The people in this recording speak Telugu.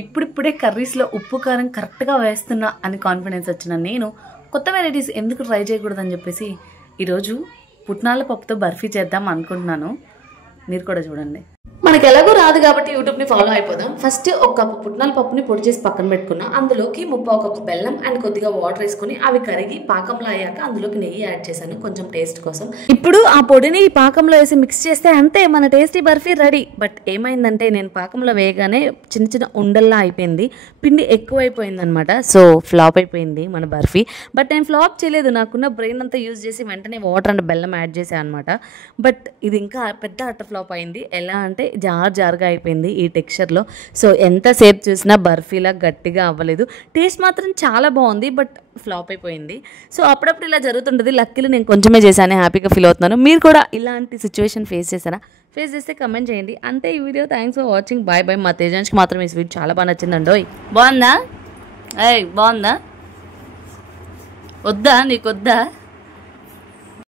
ఇప్పుడిప్పుడే కర్రీస్లో ఉప్పు కారం కరెక్ట్గా వేస్తున్నా అని కాన్ఫిడెన్స్ వచ్చిన నేను కొత్త వెరైటీస్ ఎందుకు ట్రై చేయకూడదని చెప్పేసి ఈరోజు పుట్నాల పప్పుతో బర్ఫీ చేద్దాం అనుకుంటున్నాను. మీరు కూడా చూడండి. మనకి ఎలాగో రాదు కాబట్టి యూట్యూబ్ని ఫాలో అయిపోదాం. ఫస్ట్ ఒక కప్పు పుట్నాల పప్పుని పొడి చేసి పక్కన పెట్టుకున్నా. అందులోకి 3/4 కప్పు బెల్లం అండ్ కొద్దిగా వాటర్ వేసుకుని అవి కరిగి పాకంలో అయ్యాక అందులోకి నెయ్యి యాడ్ చేశాను కొంచెం టేస్ట్ కోసం. ఇప్పుడు ఆ పొడిని ఈ పాకంలో వేసి మిక్స్ చేస్తే అంతే, మన టేస్టీ బర్ఫీ రెడీ. బట్ ఏమైందంటే నేను పాకంలో వేయగానే చిన్న చిన్న ఉండల్లా అయిపోయింది, పిండి ఎక్కువైపోయింది అనమాట. సో ఫ్లాప్ అయిపోయింది మన బర్ఫీ. బట్ నేను ఫ్లాప్ చేయలేదు, నాకున్న బ్రెయిన్ అంతా యూజ్ చేసి వెంటనే వాటర్ అండ్ బెల్లం యాడ్ చేశాను అనమాట. బట్ ఇది ఇంకా పెద్ద అట్టర్ ఫ్లాప్ అయింది. ఎలా అంటే జారుగా అయిపోయింది ఈ టెక్స్చర్లో. సో ఎంతసేపు చూసినా బర్ఫీలా గట్టిగా అవ్వలేదు. టేస్ట్ మాత్రం చాలా బాగుంది, బట్ ఫ్లాప్ అయిపోయింది. సో అప్పుడప్పుడు ఇలా జరుగుతుంటుంది. లక్కీలు నేను కొంచెమే చేశాను, హ్యాపీగా ఫీల్ అవుతున్నాను. మీరు కూడా ఇలాంటి సిచ్యువేషన్ ఫేస్ చేశారా? ఫేస్ చేస్తే కమెంట్ చేయండి. అంతే ఈ video. Thanks for watching. Bye bye. మా తేజాన్స్కి మాత్రం ఈ స్వీట్ చాలా బాగా నచ్చిందండోయ్. బాగుందా? బాగుందా? వద్దా? నీకు వద్దా?